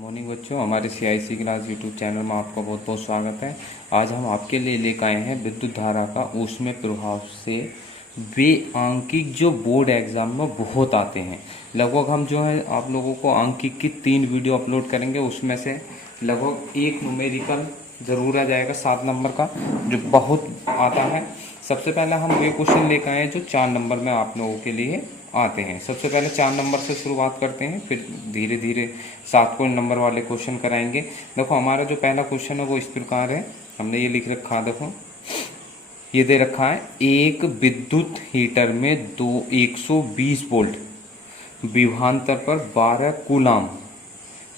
Morning बच्चों, हमारे CIC class YouTube channel में आपका बहुत बहुत स्वागत है। आज हम आपके लिए लेकर आए हैं विद्युत धारा का ऊष्मीय प्रभाव से वे आंकिक जो बोर्ड एग्जाम में बहुत आते हैं। लगभग हम जो है आप लोगों को आंकिक की 3 वीडियो अपलोड करेंगे, उसमें से लगभग एक न्यूमेरिकल ज़रूर आ जाएगा 7 नंबर का, जो बहुत आता है। सबसे पहले हम वे क्वेश्चन लेकर आए हैं जो 4 नंबर में आप लोगों के लिए आते हैं। सबसे पहले 4 नंबर से शुरुआत करते हैं, फिर धीरे धीरे 7 नंबर वाले क्वेश्चन कराएंगे। देखो हमारा जो पहला क्वेश्चन है वो इस प्रकार है, हमने ये लिख रखा है। देखो ये दे रखा है, एक विद्युत हीटर में 120 वोल्ट विभवांतर पर 12 कूलाम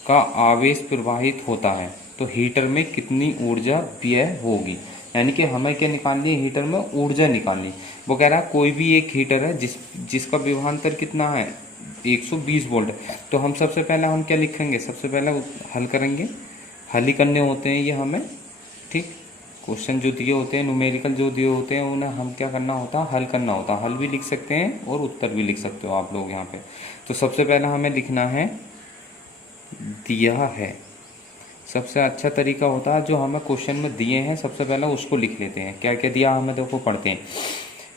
का आवेश प्रवाहित होता है, तो हीटर में कितनी ऊर्जा व्यय होगी। यानी कि हमें क्या निकालनी है, हीटर में ऊर्जा निकालनी। वो कह रहा है कोई भी एक हीटर है जिसका विभवांतर कितना है 120 वोल्ट। तो हम सबसे पहले हम क्या लिखेंगे, सबसे पहले हल करेंगे। हल ही करने होते हैं ये हमें, ठीक। क्वेश्चन जो दिए होते हैं, न्यूमेरिकल जो दिए होते हैं, उन्हें हम क्या करना होता है, हल करना होता है। हल भी लिख सकते हैं और उत्तर भी लिख सकते हो आप लोग यहाँ पे। तो सबसे पहले हमें लिखना है दिया है। सबसे अच्छा तरीका होता है जो हमें क्वेश्चन में दिए हैं, सबसे पहले उसको लिख लेते हैं। क्या क्या दिया हमें, देखो पढ़ते हैं।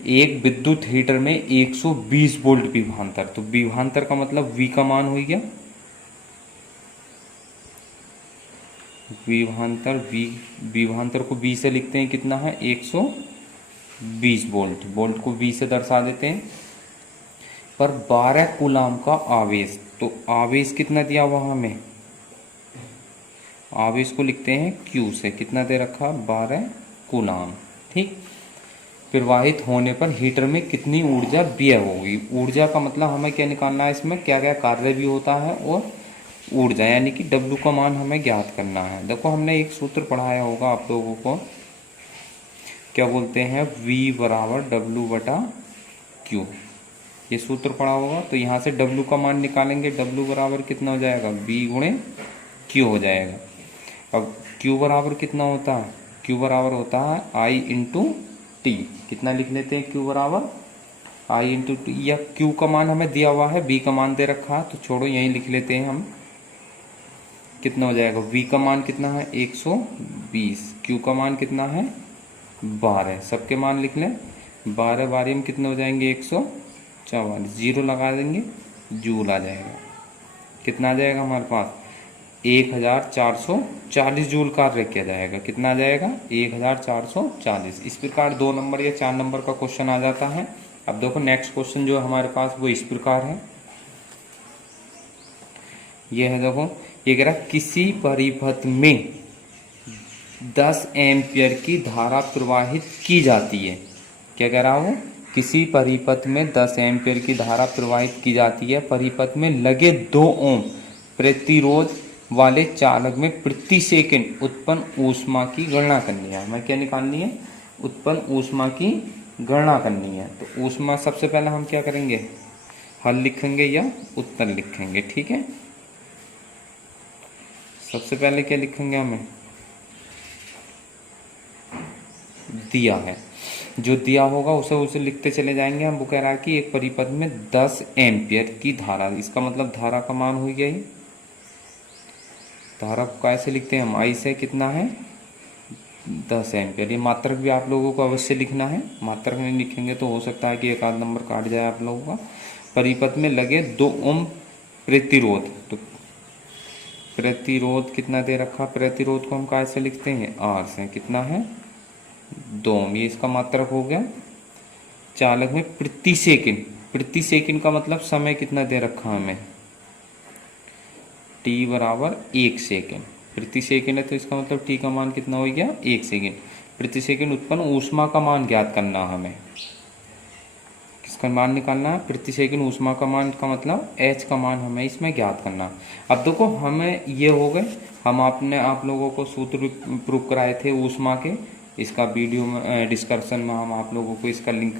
एक विद्युत हीटर में 120 वोल्ट विभवांतर, तो विभवांतर का मतलब V का मान हो गया। विभवांतर को V से लिखते हैं, कितना है 120 वोल्ट। वोल्ट को V से दर्शा देते हैं। पर 12 कूलाम का आवेश, तो आवेश कितना दिया हुआ हमें, आवेश को लिखते हैं Q से। कितना दे रखा, 12 कूलाम, ठीक। प्रवाहित होने पर हीटर में कितनी ऊर्जा व्यय होगी। ऊर्जा का मतलब हमें क्या निकालना है, इसमें क्या क्या कार्य भी होता है और ऊर्जा, यानी कि W का मान हमें ज्ञात करना है। देखो हमने एक सूत्र पढ़ाया होगा आप लोगों को, क्या बोलते हैं, V बराबर W बटा Q, ये सूत्र पढ़ा होगा। तो यहाँ से W का मान निकालेंगे, W बराबर कितना हो जाएगा, V गुणे Q हो जाएगा। अब Q बराबर कितना होता है, Q बराबर होता है I इंटू टी। कितना लिख लेते हैं, Q बराबर I इंटू टी। या Q का मान हमें दिया हुआ है, V का मान दे रखा है, तो छोड़ो यहीं लिख लेते हैं हम। कितना हो जाएगा, V का मान कितना है 120, Q का मान कितना है 12। सबके मान लिख लें, 12 12 में कितने हो जाएंगे 144, जीरो लगा देंगे, जूल आ जाएगा। कितना आ जाएगा हमारे पास 1440 जूल कार्य किया जाएगा। कितना आ जाएगा 1440। इस प्रकार 2 नंबर या 4 नंबर का क्वेश्चन आ जाता है। अब देखो नेक्स्ट क्वेश्चन जो है हमारे पास वो इस प्रकार है, ये है। देखो ये कह रहा किसी परिपथ में 10 एम्पियर की धारा प्रवाहित की जाती है। क्या कह रहा हूँ, किसी परिपथ में 10 एम्पियर की धारा प्रवाहित की जाती है। परिपथ में लगे 2 ओम प्रतिरोध वाले चालक में प्रति सेकंड उत्पन्न ऊष्मा की गणना करनी है। हमें क्या निकालनी है, उत्पन्न ऊष्मा की गणना करनी है। तो ऊष्मा सबसे पहले हम क्या करेंगे, हल लिखेंगे या उत्तर लिखेंगे, ठीक है। सबसे पहले क्या लिखेंगे, हमें दिया है, जो दिया होगा उसे लिखते चले जाएंगे हम। वो कह रहा है कि एक परिपथ में 10 एम्पियर की धारा, इसका मतलब धारा का मान हो गया। धारा को कैसे लिखते हैं हम, I से कितना है 10 एम्पियर। ये मात्रक भी आप लोगों को अवश्य लिखना है, मात्रक नहीं लिखेंगे तो हो सकता है कि एक आध नंबर काट जाए आप लोगों का। परिपथ में लगे 2 ओम प्रतिरोध, तो प्रतिरोध कितना दे रखा, प्रतिरोध को हम कैसे लिखते हैं R से। कितना है 2 ओम, ये इसका मात्रक हो गया। चालक में प्रति सेकंड, प्रति सेकंड का मतलब समय कितना दे रखा हमें, T बराबर 1 सेकेंड। प्रति सेकंड है तो इसका मतलब T का मान कितना हो गया 1 सेकेंड। प्रति सेकंड उत्पन्न ऊष्मा का मान ज्ञात करना हमें, किसका मान निकालना है, प्रति सेकंड ऊष्मा का मान का मतलब H का मान हमें इसमें ज्ञात करना। अब देखो हमें ये हो गए, हम आपने आप लोगों को सूत्र प्रूफ कराए थे ऊष्मा के, इसका वीडियो में डिस्क्रिप्शन में हम आप लोगों को इसका लिंक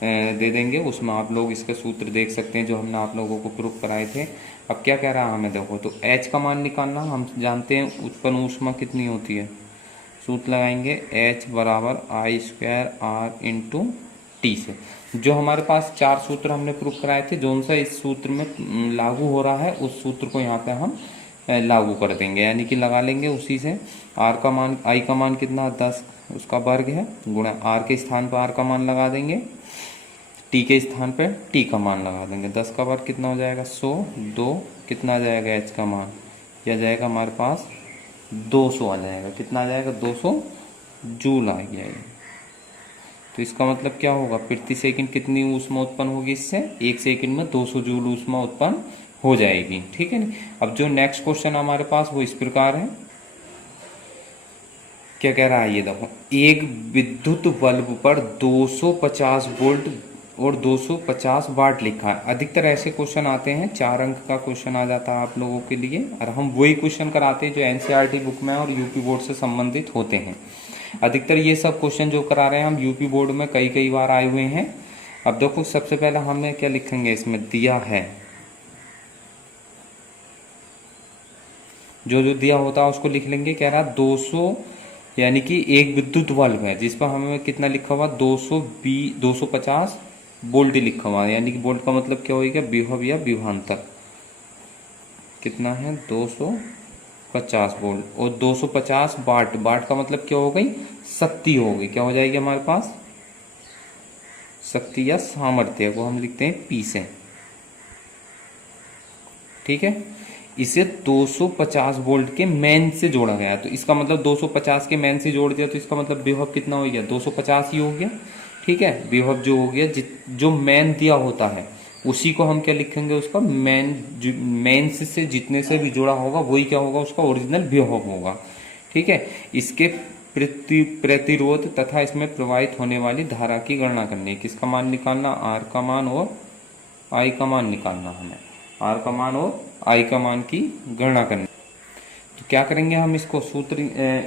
दे देंगे, उसमें आप लोग इसके सूत्र देख सकते हैं जो हमने आप लोगों को प्रूफ कराए थे। अब क्या कह रहा है हमें, देखो तो H का मान निकालना। हम जानते हैं उत्पन्न ऊष्मा कितनी होती है, सूत्र लगाएंगे H बराबर I² R इंटू टी से। जो हमारे पास 4 सूत्र हमने प्रूफ कराए थे, जो सा इस सूत्र में लागू हो रहा है उस सूत्र को यहाँ पे हम लागू कर देंगे, यानी कि लगा लेंगे उसी से। आर का मान, आई का मान कितना 10 उसका वर्ग है, गुणा आर के स्थान पर आर का मान लगा देंगे, टी के स्थान पर टी का मान लगा देंगे। 10 का वर्ग कितना हो जाएगा 100, 2 कितना आ जाएगा एच का मान, यह जाएगा हमारे पास 200 आ जाएगा। कितना आ जाएगा 200 जूल आ गया ये। तो इसका मतलब क्या होगा, प्रति सेकंड कितनी ऊष्मा उत्पन्न होगी इससे, 1 सेकंड में 200 जूल ऊष्मा उत्पन्न हो जाएगी। ठीक है ना। अब जो नेक्स्ट क्वेश्चन हमारे पास वो इस प्रकार है, क्या कह रहा है ये देखो, एक विद्युत बल्ब पर 250 वोल्ट और 250 वाट लिखा है। अधिकतर ऐसे क्वेश्चन आते हैं, 4 अंक का क्वेश्चन आ जाता है आप लोगों के लिए, और हम वही क्वेश्चन कराते हैं जो एनसीईआरटी बुक में और यूपी बोर्ड से संबंधित होते हैं। अधिकतर ये सब क्वेश्चन जो करा रहे हैं हम यूपी बोर्ड में कई कई बार आए हुए हैं। अब देखो सबसे पहले हमें क्या लिखेंगे, इसमें दिया है, जो जो दिया होता है उसको लिख लेंगे। कह रहा 200, यानी कि एक विद्युत बल्ब है जिस पर हमें कितना लिखा हुआ 250 वोल्ट लिखा हुआ है, यानी कि वोल्ट का मतलब क्या होगा, विभव या विभवांतर कितना है 250 वोल्ट, और 250 वाट, वाट का मतलब क्या हो गई, शक्ति हो गई। क्या हो जाएगी हमारे पास, शक्ति या सामर्थ्य को हम लिखते हैं पी से। ठीक है, इसे 250 वोल्ट के मेन से जोड़ा गया, तो इसका मतलब 250 के मेन से जोड़ दिया तो इसका मतलब विभव कितना हो गया 250 ही हो गया। ठीक है, विभव जो हो गया, जो मेन दिया होता है उसी को हम क्या लिखेंगे, उसका मेन से जितने से भी जुड़ा होगा वही क्या होगा, उसका ओरिजिनल विभव होगा। ठीक है, इसके प्रतिरोध तथा इसमें प्रवाहित होने वाली धारा की गणना करनी है। किसका मान निकालना, आर का मान और आई का मान निकालना, हमें आर का मान और आई का मान की गणना करनी। तो क्या करेंगे हम, इसको सूत्र,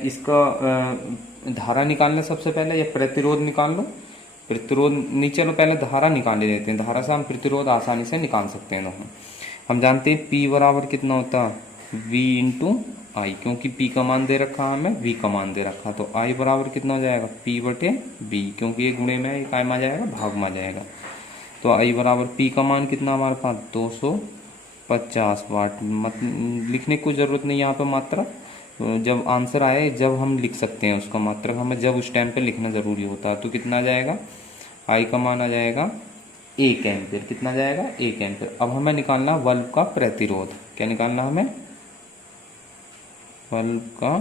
इसका धारा निकालना सबसे पहले, या प्रतिरोध निकाल लो, प्रतिरोध नहीं, चलो पहले धारा निकाल लेते हैं, धारा से हम प्रतिरोध आसानी से निकाल सकते हैं। हम जानते हैं P बराबर कितना होता है V इंटू आई, क्योंकि P का मान दे रखा है हमें, V का मान दे रखा, तो I बराबर कितना हो जाएगा P बटे V, क्योंकि ये गुणे में एक काय में आ जाएगा, भाग में आ जाएगा। तो I बराबर P का मान कितना हमारे पास 250 वाट, लिखने की कोई ज़रूरत नहीं यहाँ पर मात्रा, जब आंसर आए जब हम लिख सकते हैं उसका मात्रक, हमें जब उस टाइम पे लिखना ज़रूरी होता है। तो कितना आ जाएगा, आई का मान आ जाएगा 1 एम्पियर, कितना आ जाएगा 1 एम्पियर। अब हमें निकालना बल्ब का प्रतिरोध, क्या निकालना हमें, बल्ब का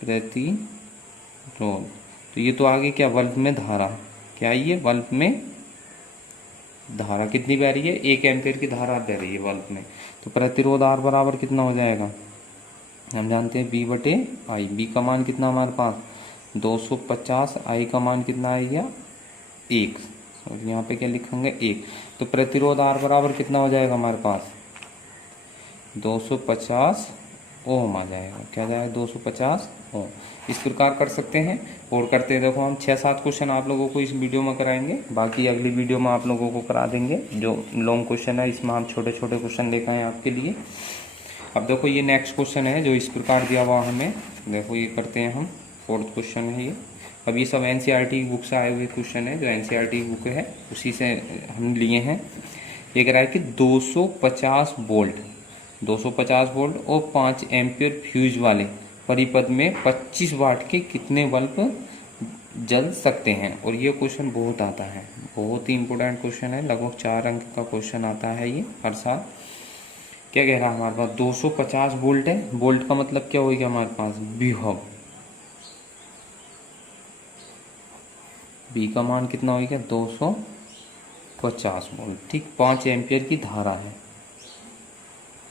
प्रतिरोध। तो ये तो आगे क्या, बल्ब में धारा, क्या ये बल्ब में धारा कितनी बह रही है, 1 एम्पियर की धारा बह रही है बल्ब में। तो प्रतिरोध आर बराबर कितना हो जाएगा, हम जानते हैं बी बटे आई, बी का मान कितना हमारे पास 250, आई का मान कितना आएगा 1, और यहाँ पे क्या लिखेंगे 1। तो प्रतिरोध आर बराबर कितना हो जाएगा हमारे पास 250 ओम आ जाएगा, क्या जाएगा 250 ओम। इस प्रकार कर सकते हैं, और करते हैं देखो हम 6-7 क्वेश्चन आप लोगों को इस वीडियो में कराएंगे, बाकी अगली वीडियो में आप लोगों को करा देंगे। जो लॉन्ग क्वेश्चन है इसमें हम छोटे छोटे क्वेश्चन लेकर आए आपके लिए। अब देखो ये नेक्स्ट क्वेश्चन है जो इस प्रकार दिया हुआ हमें, देखो ये करते हैं हम, 4th क्वेश्चन है ये। अब ये सब एनसीईआरटी बुक से आए हुए क्वेश्चन है, जो एनसीईआरटी बुक है उसी से हम लिए हैं। ये कह रहा है कि 250 वोल्ट और 5 एम्पियर फ्यूज वाले परिपथ में 25 वाट के कितने बल्ब जल सकते हैं। और ये क्वेश्चन बहुत आता है, बहुत ही इंपॉर्टेंट क्वेश्चन है, लगभग 4 अंक का क्वेश्चन आता है ये हर साल। क्या कह रहा है हमारे पास 250 वोल्ट है, वोल्ट का मतलब क्या होगा हमारे पास विभव, बी का मान कितना होगा 250 वोल्ट। ठीक, 5 एम्पियर की धारा है,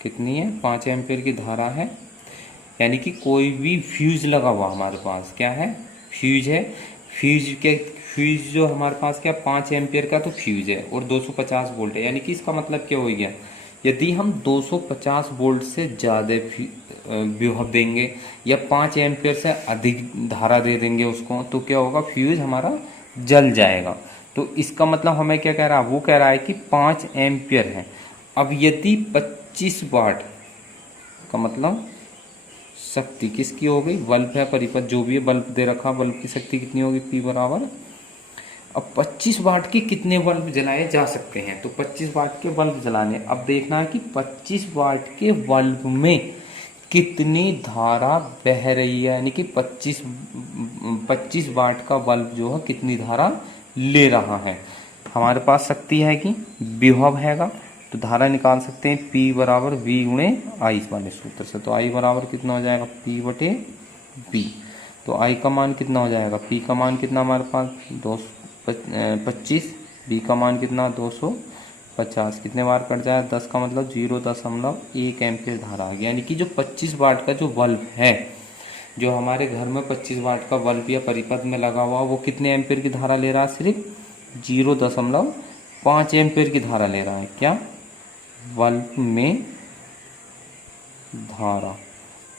कितनी है 5 एम्पियर की धारा है, यानी कि कोई भी फ्यूज लगा हुआ हमारे पास, क्या है फ्यूज है, फ्यूज जो हमारे पास क्या 5 एम्पियर का तो फ्यूज है और 250 वोल्ट है, यानी कि इसका मतलब क्या हो गया, यदि हम 250 वोल्ट से ज़्यादा विभव देंगे या 5 एम्पियर से अधिक धारा दे देंगे उसको, तो क्या होगा फ्यूज हमारा जल जाएगा। तो इसका मतलब हमें क्या कह रहा है, वो कह रहा है कि 5 एम्पियर है। अब यदि 25 वाट का मतलब शक्ति किसकी हो गई, बल्ब है परिपथ जो भी है, बल्ब दे रखा, बल्ब की शक्ति कितनी होगी P बराबर अब 25 वाट के कितने बल्ब जलाए जा सकते हैं? तो 25 वाट के बल्ब जलाने, अब देखना है कि 25 वाट के बल्ब में कितनी धारा बह रही है, यानी कि 25 वाट का बल्ब जो है कितनी धारा ले रहा है। हमारे पास शक्ति है कि विभव हैगा, तो धारा निकाल सकते हैं P बराबर V गुणे I वाले सूत्र से। तो I बराबर कितना हो जाएगा P बटे V। तो I का मान कितना हो जाएगा, P का मान कितना हमारे पास 225, V का मान कितना 250, कितने बार कट जाए 10 का मतलब 0.1 एम्पियर धारा आ गया। यानी कि जो 25 वाट का जो बल्ब है, जो हमारे घर में 25 वाट का बल्ब या परिपथ में लगा हुआ, वो कितने एम्पियर की धारा ले रहा है? सिर्फ 0.5 एम्पियर की धारा ले रहा है। क्या? बल्ब में धारा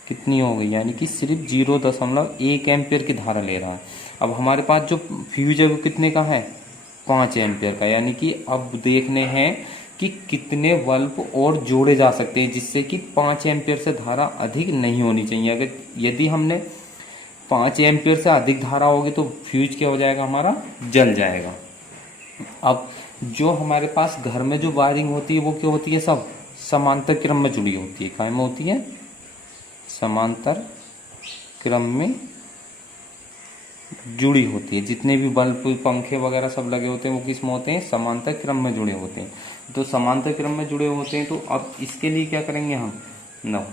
कितनी हो गई? यानी कि सिर्फ 0.1 एम्पियर की धारा ले रहा है। अब हमारे पास जो फ्यूज है वो कितने का है? 5 एम्पियर का। यानी कि अब देखने हैं कि कितने बल्ब और जोड़े जा सकते हैं जिससे कि 5 एम्पियर से धारा अधिक नहीं होनी चाहिए। अगर यदि हमने 5 एम्पियर से अधिक धारा होगी तो फ्यूज क्या हो जाएगा? हमारा जल जाएगा। अब जो हमारे पास घर में जो वायरिंग होती है वो क्या होती है? सब समांतर क्रम में जुड़ी होती है। काय में होती है? समांतर क्रम में जुड़ी होती है। जितने भी बल्ब पंखे वगैरह सब लगे होते हैं वो किस में होते हैं? समांतर क्रम में जुड़े होते हैं। तो समांतर क्रम में जुड़े होते हैं, तो अब इसके लिए क्या करेंगे हम? नो,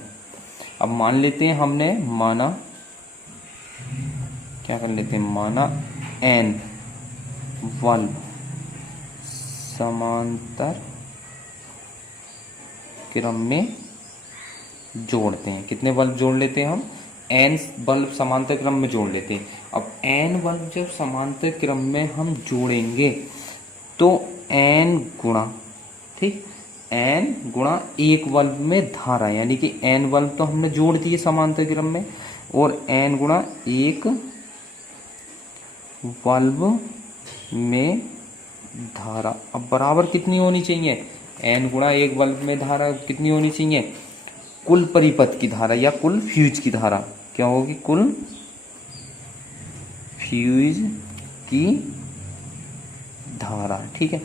अब मान लेते हैं हमने माना, क्या कर लेते हैं? माना n बल्ब समांतर क्रम में जोड़ते हैं। कितने बल्ब जोड़ लेते हैं हम? n बल्ब समांतर क्रम में जोड़ लेते हैं। अब n बल्ब जब समांतर क्रम में हम जोड़ेंगे तो n गुणा, ठीक, n गुणा एक बल्ब में धारा, यानी कि n बल्ब तो हमने जोड़ दिए समांतर क्रम में, और n गुणा एक बल्ब में धारा। अब बराबर कितनी होनी चाहिए? n गुणा एक बल्ब में धारा कितनी होनी चाहिए? कुल परिपथ की धारा या कुल फ्यूज की धारा क्या होगी? कुल फ्यूज की धारा, ठीक है।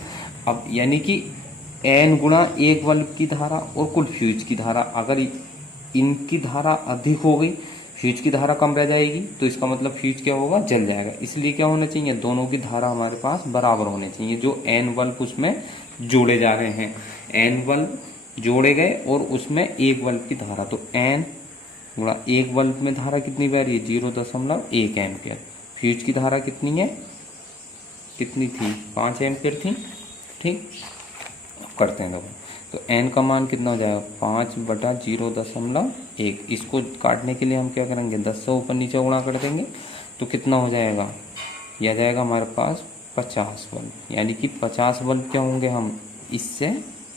अब यानी कि n गुणा एक बल्ब की धारा और कुल फ्यूज की धारा, अगर इनकी धारा अधिक हो गई, फ्यूज की धारा कम रह जाएगी, तो इसका मतलब फ्यूज क्या होगा? जल जाएगा। इसलिए क्या होना चाहिए? दोनों की धारा हमारे पास बराबर होने चाहिए। जो n बल्ब उसमें जोड़े जा रहे हैं, n बल्ब जोड़े गए और उसमें एक बल्ब की धारा, तो n गुणा एक बल्ब में धारा कितनी बह रही है? 0.1 एम्पियर। फ्यूज की धारा कितनी है? कितनी थी? 5 एम्पियर थी, ठीक। अब करते हैं देखो, तो n का मान कितना हो जाएगा? 5/0.1। इसको काटने के लिए हम क्या करेंगे? 10 से ऊपर नीचे गुणा कर देंगे, तो कितना हो जाएगा? यह आ जाएगा हमारे पास 50 बल्ब। यानी कि 50 बल्ब क्या होंगे? हम इससे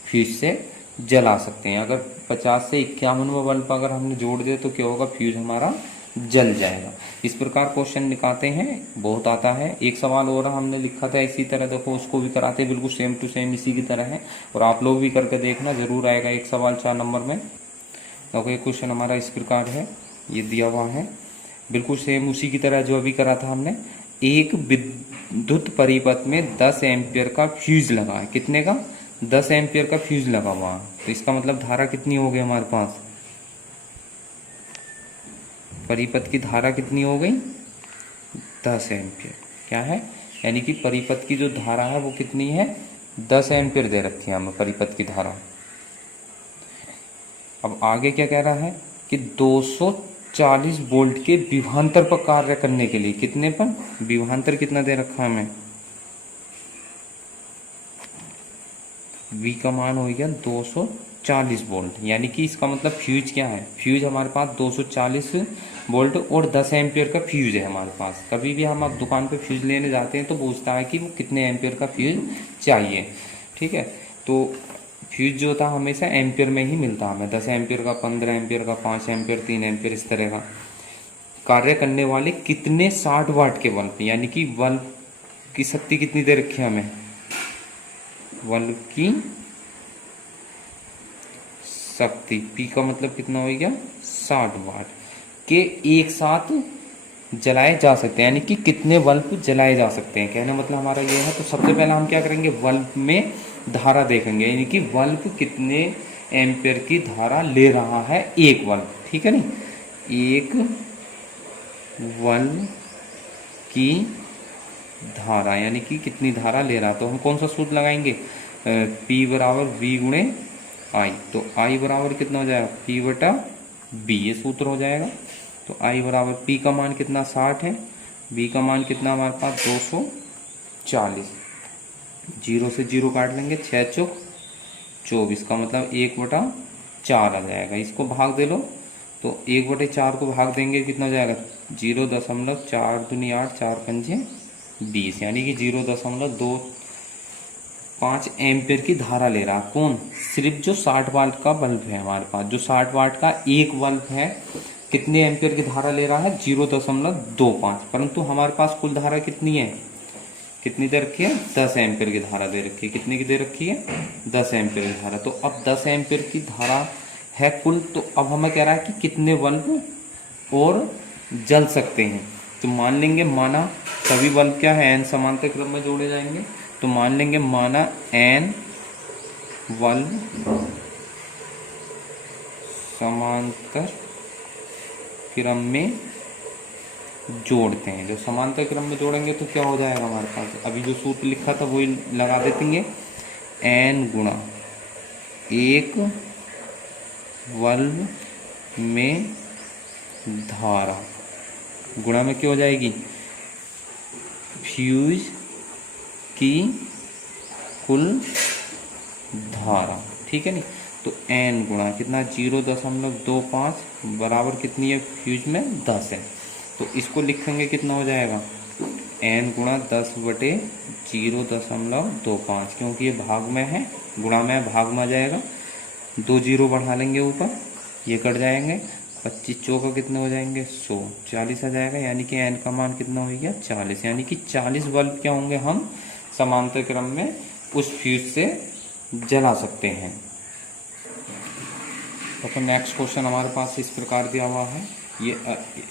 फ्यूज से जला सकते हैं। अगर 50 से 51 बल्ब अगर हमने जोड़ दिए तो क्या होगा? फ्यूज हमारा जल जाएगा। इस प्रकार क्वेश्चन निकालते हैं, बहुत आता है। एक सवाल और हमने लिखा था इसी तरह, देखो उसको भी कराते हैं, बिल्कुल सेम टू सेम इसी की तरह है, और आप लोग भी करके देखना, जरूर आएगा एक सवाल 4 नंबर में। देखो ये क्वेश्चन हमारा इस प्रकार है, ये दिया हुआ है बिल्कुल सेम उसी की तरह जो अभी करा था हमने। एक विद्युत परिपथ में 10 एम्पियर का फ्यूज लगा है। कितने का? 10 एम्पियर का फ्यूज लगा हुआ है। तो इसका मतलब धारा कितनी हो गई हमारे पास? परिपथ की धारा कितनी हो गई? 10 एम्पियर। क्या है? यानी कि परिपथ की जो धारा है वो कितनी है? 10 एम्पियर दे रखी है हमें परिपथ की धारा। अब आगे क्या कह रहा है कि 240 वोल्ट के विभवांतर पर कार्य करने के लिए, कितने पर? विभवांतर कितना दे रखा है हमें? V का मान हो गया 240 वोल्ट। यानी कि इसका मतलब फ्यूज क्या है? फ्यूज हमारे पास 240 वोल्ट और 10 एम्पियर का फ्यूज है हमारे पास। कभी भी हम आप दुकान पे फ्यूज लेने जाते हैं तो पूछता है कि वो कितने एम्पियर का फ्यूज चाहिए, ठीक है। तो फ्यूज जो था हमेशा एम्पियर में ही मिलता हमें, 10 एम्पियर का, 15 एम्पियर का, 5 एम्पियर, 3 एम्पियर, इस तरह का। कार्य करने वाले कितने 60 वाट के बल्ब, यानी कि बल्ब की शक्ति कितनी दे रखी है हमें? बल्ब की शक्ति P का मतलब कितना हो गया? 60 वाट के एक साथ जलाए जा सकते हैं, यानी कि कितने बल्ब जलाए जा सकते हैं, कहने मतलब हमारा ये है। तो सबसे पहले हम क्या करेंगे, बल्ब में धारा देखेंगे, यानी कि बल्ब कितने एम्पियर की धारा ले रहा है एक बल्ब, ठीक है नहीं, एक बल्ब की धारा यानी कि कितनी धारा ले रहा है। तो हम कौन सा सूत्र लगाएंगे, P बराबर V गुणे आई। तो I बराबर कितना हो जाएगा, P बटा B, ये सूत्र हो जाएगा। तो I बराबर P का मान कितना 60 है, B का मान कितना हमारे पास 240, 0 से 0 काट लेंगे, 6 चौक 24 का मतलब 1/4 आ जाएगा। इसको भाग दे लो, तो 1/4 को भाग देंगे कितना हो जाएगा, 0.4 दूनी 8, 4 पंजे 20, यानी कि 0.25 एम्पियर की धारा ले रहा। कौन, सिर्फ जो 60 वाट का बल्ब है हमारे पास, जो 60 वाट का एक बल्ब है, कितने एम्पियर की धारा ले रहा है, 0.25। परंतु हमारे पास कुल धारा कितनी है, कितनी दे रखी है, 10 एम्पियर की धारा दे रखी है। कितने की दे रखी है, 10 एम्पियर की धारा। तो अब 10 एम्पियर की धारा है कुल, तो अब हमें कह रहा है कि कितने बल्ब और जल सकते हैं। तो मान लेंगे, माना सभी बल्ब क्या है, एन समांतर क्रम में जोड़े जाएंगे। तो मान लेंगे, माना एन बल्ब समांतर क्रम में जोड़ते हैं। जो समांतर क्रम में जोड़ेंगे तो क्या हो जाएगा हमारे पास, अभी जो सूत्र लिखा था वही लगा देंगे, एन गुणा एक बल्ब में धारा, गुणा में क्या हो जाएगी, फ्यूज की कुल धारा, ठीक है नहीं। तो एन गुणा कितना 0.25 बराबर कितनी है, फ्यूज में 10 है। तो इसको लिखेंगे कितना हो जाएगा, एन गुणा 10/0.25, क्योंकि ये भाग में है, गुणा में भाग में आ जाएगा, 2 जीरो बढ़ा लेंगे ऊपर, ये कट जाएंगे, 25 चौका कितने हो जाएंगे 100, 40 आ जाएगा। यानी कि एन का मान कितना हो गया 40, यानी कि 40 बल्ब क्या होंगे हम समांतर क्रम में उस फ्यूज से जला सकते हैं। तो नेक्स्ट क्वेश्चन हमारे पास इस प्रकार दिया हुआ है। ये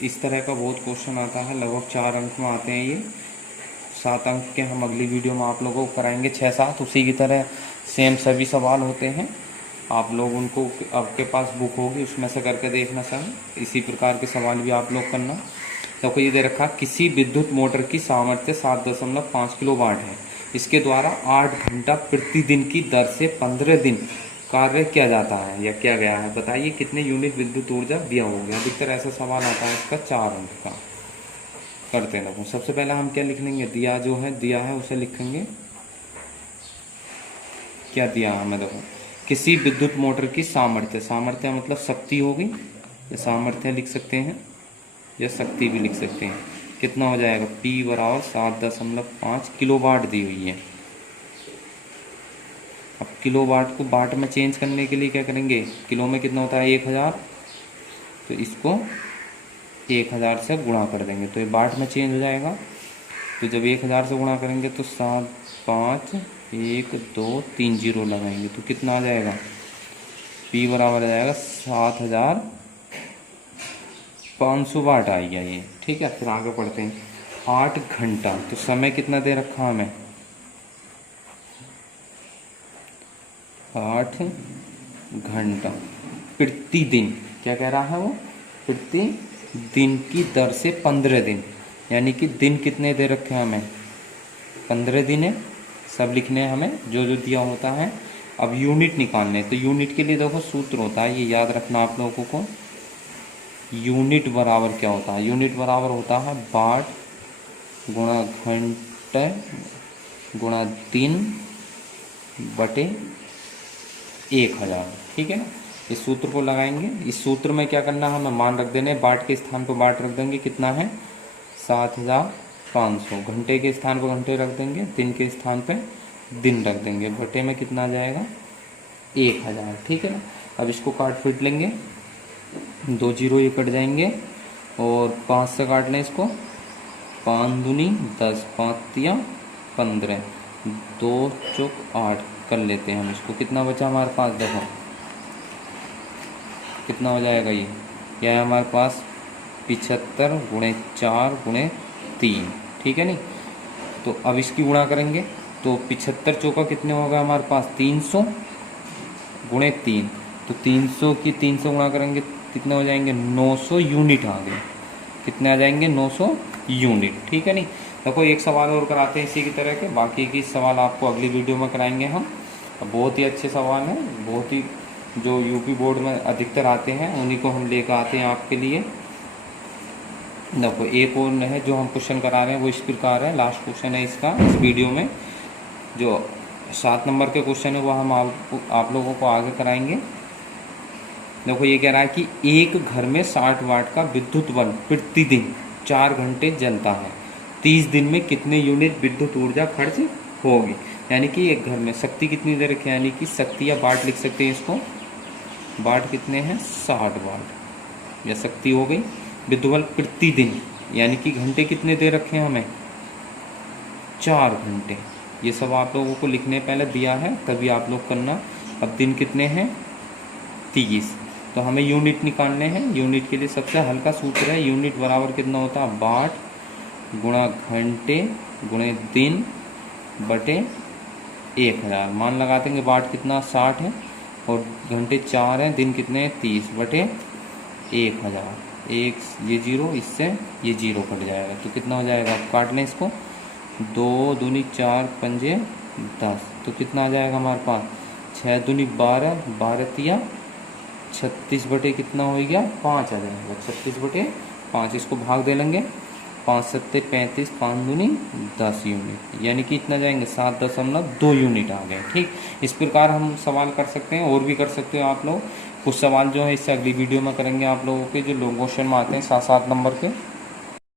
इस तरह का बहुत क्वेश्चन आता है, लगभग 4 अंक में आते हैं। ये 7 अंक के हम अगली वीडियो में आप लोगों को कराएंगे, 6-7 उसी की तरह सेम सभी सवाल होते हैं। आप लोग उनको, आपके पास बुक होगी उसमें से करके देखना सर, इसी प्रकार के सवाल भी आप लोग करना। तो ये दे रखा, किसी विद्युत मोटर की सामर्थ्य 7.5 किलोवाट है, इसके द्वारा 8 घंटा प्रतिदिन की दर से 15 दिन कार्य किया जाता है या किया गया है, बताइए कितने यूनिट विद्युत ऊर्जा दिया हो गया। अधिकतर ऐसा सवाल आता है, इसका 4 अंक का करते हैं। सबसे पहले हम क्या लिख लेंगे, दिया जो है दिया है उसे लिखेंगे, क्या दिया हमें, देखो किसी विद्युत मोटर की सामर्थ्य, सामर्थ्य मतलब शक्ति होगी, या सामर्थ्य लिख सकते हैं या शक्ति भी लिख सकते हैं, कितना हो जाएगा, P बराबर 7.5 किलोवाट दी हुई है। अब किलोवाट को वाट में चेंज करने के लिए क्या करेंगे, किलो में कितना होता है 1000, तो इसको 1000 से गुणा कर देंगे तो ये वाट में चेंज हो जाएगा। तो जब 1000 से गुणा करेंगे तो 7, 5, 1, 2, 3 जीरो लगाएंगे तो कितना आ जाएगा, P बराबर आ जाएगा 7500 वाट आ गया ये, ठीक है। फिर आगे पढ़ते हैं, 8 घंटा, तो समय कितना दे रखा हमें, 8 घंटा प्रतिदिन, क्या कह रहा है वो, प्रतिदिन की दर से 15 दिन, यानी कि दिन कितने दे रखे हैं हमें, 15 दिन है, सब लिखने हैं हमें जो जो दिया होता है। अब यूनिट निकालने, तो यूनिट के लिए देखो सूत्र होता है, ये याद रखना आप लोगों को, यूनिट बराबर क्या होता है, यूनिट बराबर होता है वाट गुणा घंटे गुणा दिन बटे 1000, ठीक है ना। इस सूत्र को लगाएंगे, इस सूत्र में क्या करना है, हमें मान रख देने, वाट के स्थान पर वाट रख देंगे, कितना है 7500, घंटे के स्थान पर घंटे रख देंगे, दिन के स्थान पे दिन रख देंगे, बटे में कितना आ जाएगा 1000, ठीक है ना। अब इसको काट पीट लेंगे, 2 जीरो ये कट जाएंगे और 5 से काट लें इसको, 5 दूनी 10, 5 तिया 15, 2 चौक 8 कर लेते हैं हम इसको, कितना बचा हमारे पास, देखो कितना हो जाएगा ये है हमारे पास 75 गुणे 4 गुणे 3, ठीक है नहीं। तो अब इसकी गुणा करेंगे तो 75 चौका कितने होगा हमारे पास 300 गुणे 3, तो 300 की 300 गुणा करेंगे कितने हो जाएंगे 900 यूनिट आ गए। कितने आ जाएंगे 900 यूनिट, ठीक है नहीं। देखो एक सवाल और कराते हैं इसी की तरह के, बाकी की सवाल आपको अगली वीडियो में कराएंगे हम। बहुत ही अच्छे सवाल हैं, बहुत ही जो यूपी बोर्ड में अधिकतर आते हैं उन्हीं को हम लेकर आते हैं आपके लिए। देखो एक और है जो हम क्वेश्चन करा रहे हैं वो इस प्रकार है, लास्ट क्वेश्चन है इसका इस वीडियो में। जो 7 नंबर के क्वेश्चन है वो हम आप लोगों को आगे कराएंगे। देखो ये कह रहा है कि एक घर में 60 वाट का विद्युत बल्ब प्रतिदिन 4 घंटे जलता है, 30 दिन में कितने यूनिट विद्युत ऊर्जा खर्च होगी। यानी कि एक घर में शक्ति कितनी दे रखी है, यानी कि शक्ति या वाट लिख सकते हैं इसको। वाट कितने हैं 60 वाट या शक्ति हो गई। विद्युत बल्ब प्रतिदिन यानी कि घंटे कितने दे रखे हैं हमें 4 घंटे। ये सब आप लोगों को लिखने पहले दिया है तभी आप लोग करना। अब दिन कितने हैं 30, तो हमें यूनिट निकालने हैं। यूनिट के लिए सबसे हल्का सूत्र है, यूनिट बराबर कितना होता है वाट गुणा घंटे गुणे दिन बटे 1000। मान लगा देंगे वाट कितना 60 है और घंटे 4 हैं, दिन कितने हैं 30 बटे 1000। एक ये जीरो, इससे ये जीरो कट जाएगा तो कितना हो जाएगा, काट लें इसको। 2 दूनी 4 पंजे 10, तो कितना आ जाएगा हमारे पास 6 दूनी 12, 12 तिया 36 बटे कितना हो गया 5 आ जाएगा। 36 बटे 5, इसको भाग दे लेंगे। 5 सत्ते 35, 5 दूनी 10 यूनिट, यानी कि इतना जाएंगे 7.2 यूनिट आ गए। ठीक, इस प्रकार हम सवाल कर सकते हैं और भी कर सकते हो आप लोग। कुछ सवाल जो है इससे अगली वीडियो में करेंगे आप लोगों के, जो लोग क्वेश्चन में आते हैं 7-7 नंबर के।